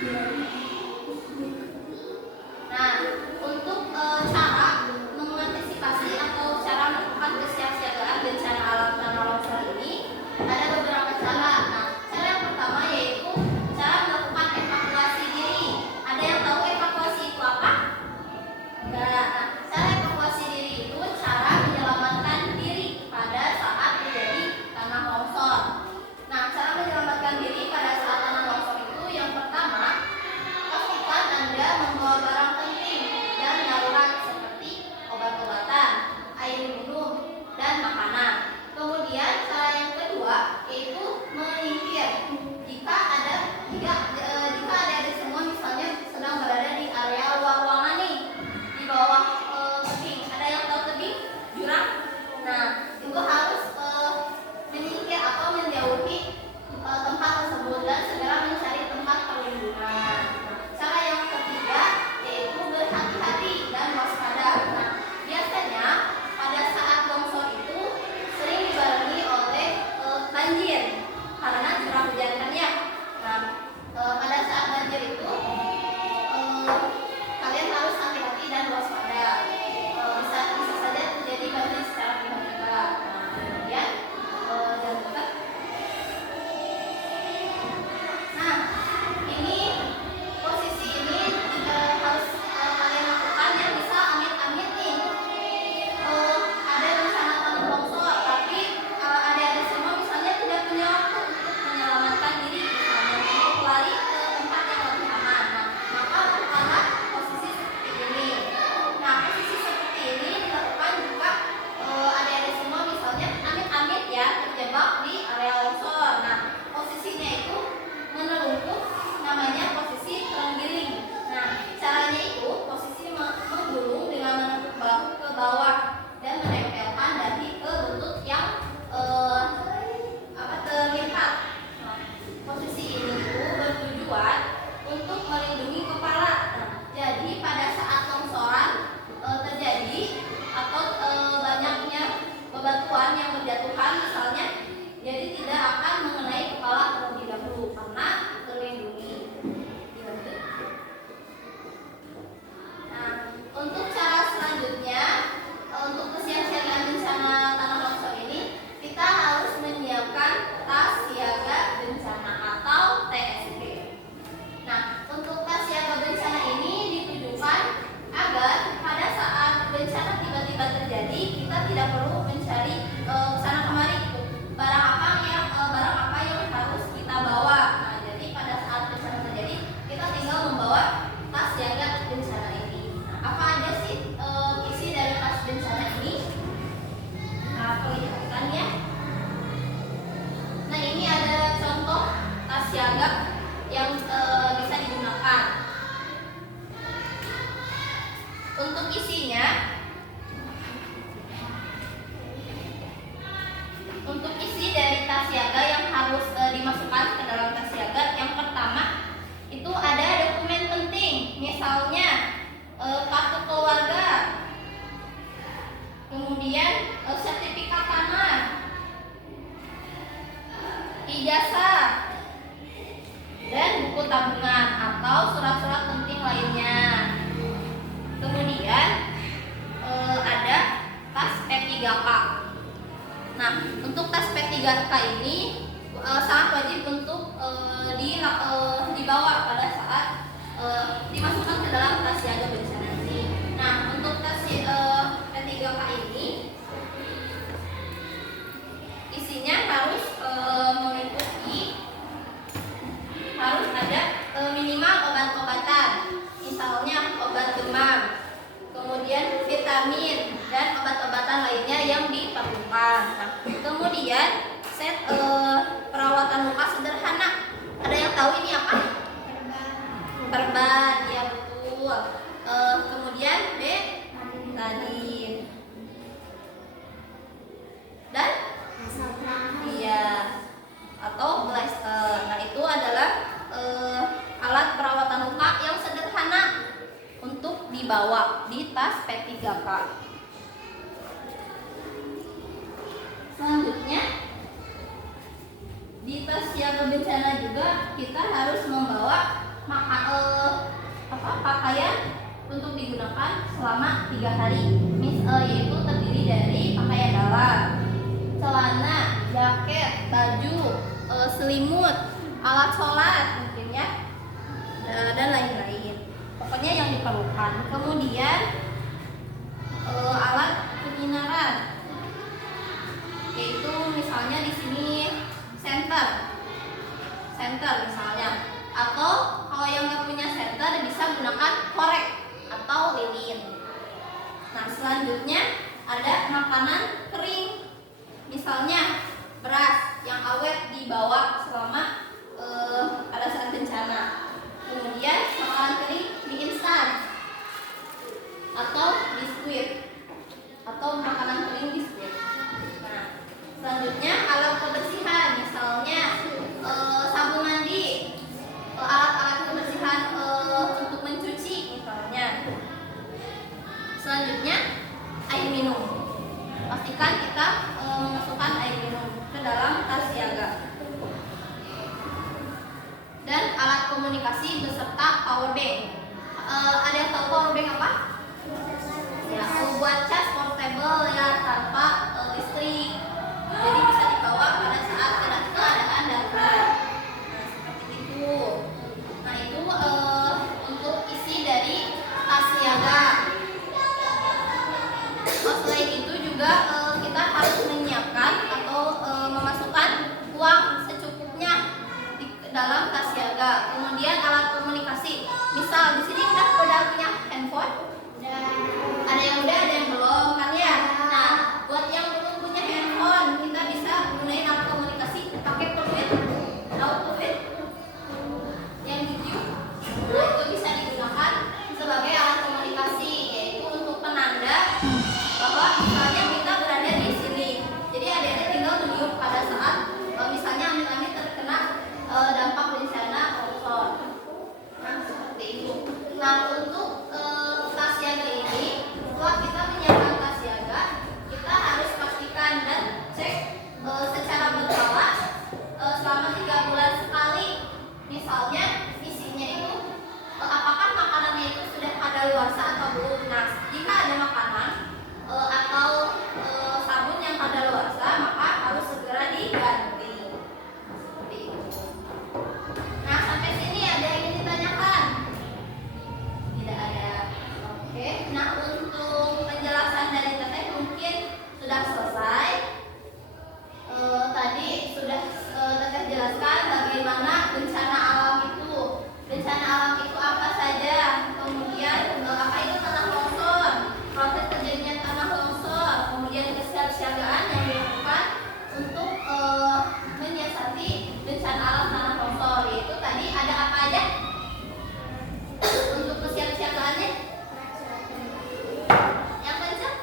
Nah, untuk cara mengantisipasi atau cara melakukan kesiapsiagaan bencana alam tanah longsor ini ada beberapa cara. Nah, cara yang pertama yaitu cara melakukan evakuasi diri. Ada yang tahu evakuasi itu apa? Enggak. Nah, cara evakuasi diri itu cara menyelamatkan diri pada saat terjadi tanah longsor. Nah, cara menyelamatkan diri pada saat tanah longsor itu yang pertama, pastikan Anda membawa barang penting dan darurat seperti obat-obatan, air minum, dan makanan. Kemudian cara yang kedua yaitu menyingkir jika adik-adik semua misalnya sedang berada di area ruang-ruangan nih di bawah tebing. Ada yang tahu tebing? Jurang? Nah, itu harus menyingkir atau menjauhi tempat tersebut dan segera mencari tempat perlindungan. Cara yang ketiga yaitu berhati-hati dan waspada. Nah, biasanya pada saat longsor itu sering dibarengi oleh banjir karena curah hujan kan ya. Nah, pada saat banjir itu kalian harus hati-hati dan waspada. Bisa saja terjadi banjir secara tiba-tiba. Nah, kemudian jangan lupa. Nah, ini posisi ini harus kalian lakukan yang bisa amit-amit nih. Ada rencana tanah longsor, tapi adik-adik semua misalnya tidak punya waktu untuk menyelamatkan diri, misalnya untuk lari ke tempat yang lebih aman. Nah, maka lakukanlah posisi seperti ini. Nah, posisi seperti ini dilakukan jika adik-adik semua misalnya amit-amit ya terjebak di area longsor. Nah, posisinya itu menelungkup, namanya posisi terenggiling. Nah, caranya itu posisi menggulung dengan menekuk bahu ke bawah dan menempelkan dahi ke lutut yang terlipat. Nah, posisi ini itu bertujuan untuk melindungi kepala. Nah, jadi pada saat longsoran terjadi atau banyaknya bebatuan yang berjatuhan misalnya, jadi tidak akan mengenai kepala terlebih dahulu karena terlindungi. Nah, untuk cara selanjutnya untuk kesiapsiagaan bencana tanah longsor ini kita harus menyiapkan tas siaga bencana atau TSB. Nah, untuk tas siaga bencana ini ditujukan agar pada saat bencana tiba-tiba terjadi kita tidak perlu mencari kesana kemari barang apa yang harus kita bawa. Nah, jadi pada saat bencana terjadi kita tinggal membawa tas siaga bencana ini. Nah, apa aja sih isi dari tas bencana ini? Nah, perlihatkan ya. Nah, ini ada contoh tas siaga yang bisa digunakan. Untuk isinya, untuk isi dari tas siaga yang harus dimasukkan ke dalam tas siaga, yang pertama itu ada dokumen penting, misalnya kartu keluarga, kemudian sertifikat tanah, ijazah, dan buku tabungan atau surat-surat penting lainnya. Kemudian ada tas P3K. Nah, untuk tas P3K ini sangat wajib untuk dibawa pada saat dimasukkan ke dalam tas siaga bencana ini. Nah, untuk tas P3K ini isinya harus meliputi, harus ada minimal obat-obatan, misalnya obat demam, kemudian vitamin dan obat-obatan lainnya yang diperlukan. Nah, kemudian set perawatan luka sederhana. Ada yang tahu ini apa? Perban, ya betul. Kemudian betadin dan iya atau plester. Nah, itu adalah alat perawatan luka yang sederhana untuk dibawa di tas P3K. Selanjutnya di tas siaga bencana juga kita harus membawa makanan 3 hari. Yaitu terdiri dari pakaian dalam, celana, jaket, baju, selimut, alat sholat mungkin ya, dan lain-lain. Pokoknya yang diperlukan. Kemudian alat penyinaran, yaitu misalnya di sini senter misalnya, atau kalau yang nggak punya senter bisa gunakan korek atau lilin. Nah, selanjutnya ada makanan kering, misalnya beras yang awet dibawa selama pada saat bencana. Kemudian makanan kering mie instan atau biskuit atau makanan kering biskuit. Nah, selanjutnya alat kebersihan, misalnya sabun mandi, alat-alat kebersihan untuk mencuci misalnya. Selanjutnya air minum. Pastikan kita memasukkan air minum ke dalam tas siaga. Dan alat komunikasi beserta power bank. Ada yang tahu power bank apa? Ya, buat cas portable ya, tanpa listrik. Jadi bisa dibawa pada saat keadaan darurat. Nah, seperti itu. Nah, itu untuk isi dari tas siaga. Selain itu juga kita harus menyiapkan atau memasukkan uang secukupnya di dalam tas siaga. Kemudian alat komunikasi. Misal di sini udah punya handphone. Ada yang udah, ada yang belum kan ya. Nah, buat yang belum punya handphone, kita bisa gunain alat komunikasi pakai peluit. Tahu peluit? Yang video. Nah, itu bisa digunakan sebagai alat komunikasi, yaitu untuk penanda bahwa misalnya kita berada di sini. Jadi adik-adik tinggal meniup pada saat misalnya amit-amit terkena dampak bencana longsor. Nah, seperti itu. Nah, untuk tas siaga ini, setelah kita menyiapkan tas siaga, kita harus pastikan dan cek secara berkala selama 3 bulan sekali. Misalnya isinya itu apakah makanannya itu sudah kadaluarsa atau belum. Nah, jika ada makanan atau sabun yang kadaluarsa, maka harus segera diganti. Seperti itu. Nah, sampai sini ada yang ingin ditanyakan? Tidak ada. Oke. Nah, untuk penjelasan dari Teteh mungkin sudah selesai. Tadi sudah Teteh jelaskan bagaimana bencana alam itu. Bencana alam itu apa saja? Kemudian apa itu tanah longsor? Proses terjadinya tanah longsor, kemudian kesiapsiagaan yang dilakukan untuk menyiasati bencana alam tanah longsor. Yaitu tadi ada apa aja untuk kesiapsiagaannya? Yang kencang?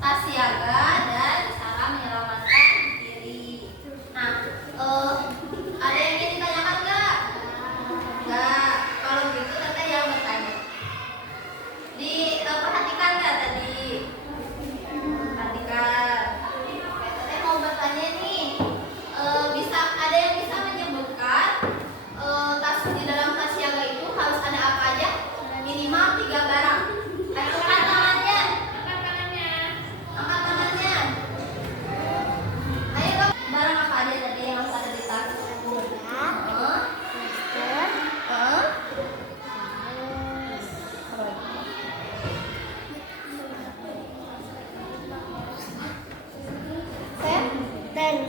Tas siaga dan cara menyelamatkan diri. Nah, ada yang ingin ditanyakan nggak? Nggak. Kalau gitu Teteh yang bertanya. Perhatikan nggak tadi? Perhatikan. Oke, Teteh mau bertanya nih. Ada yang bisa menyebutkan di dalam tas siaga itu harus ada apa aja? Minimal 3 barang. Angkat tangannya. Angkat tangannya. Ayo dong. Barang apa aja tadi yang harus ada di tas?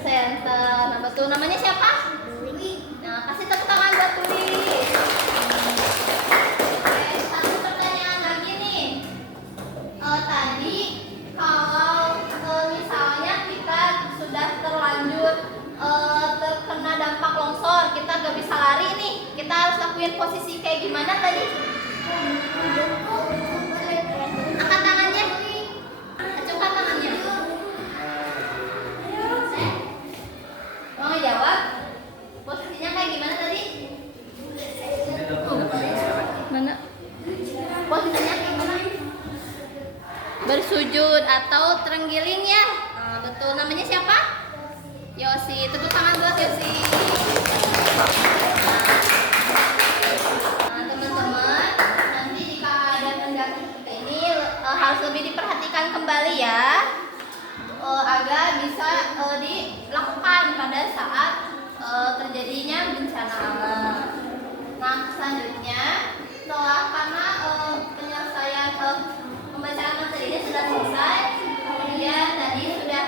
Center. Nah, betul. Namanya siapa? Nah, kasih tepuk tangan buat Tuli. Oke, satu pertanyaan lagi nih. Tadi kalau misalnya kita sudah terlanjur terkena dampak longsor, kita gak bisa lari nih. Kita harus lakuin posisi kayak gimana tadi? Angkat tangannya. Acungkan tangannya. Mau ngejawab? Posisinya kayak gimana tadi? Mana? Posisinya kayak gimana? Bersujud atau terenggiling ya? Nah, betul. Namanya siapa? Yosi. Tepuk tangan buat Yosi. Nah, teman-teman, nanti selesai. Kemudian tadi sudah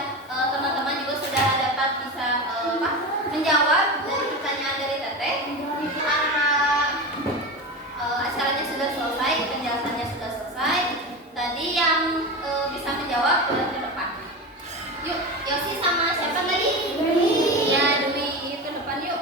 teman-teman juga sudah dapat bisa menjawab dari pertanyaan dari Teteh. Karena acaranya sudah selesai, penjelasannya sudah selesai. Tadi yang bisa menjawab boleh ke depan. Yuk, Yosi sama siapa tadi? Ya, Dwi ke depan yuk.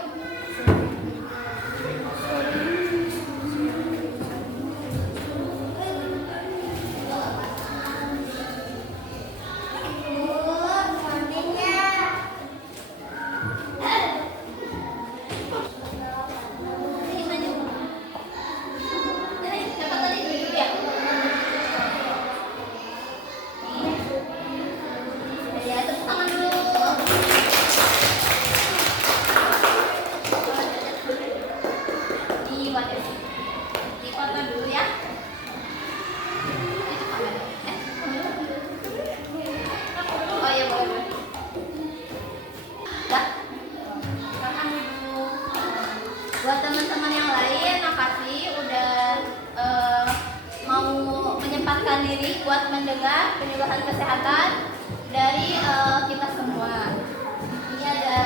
Buat teman-teman yang lain, makasih udah mau menyempatkan diri buat mendengar penyuluhan kesehatan dari kita semua. Ini ada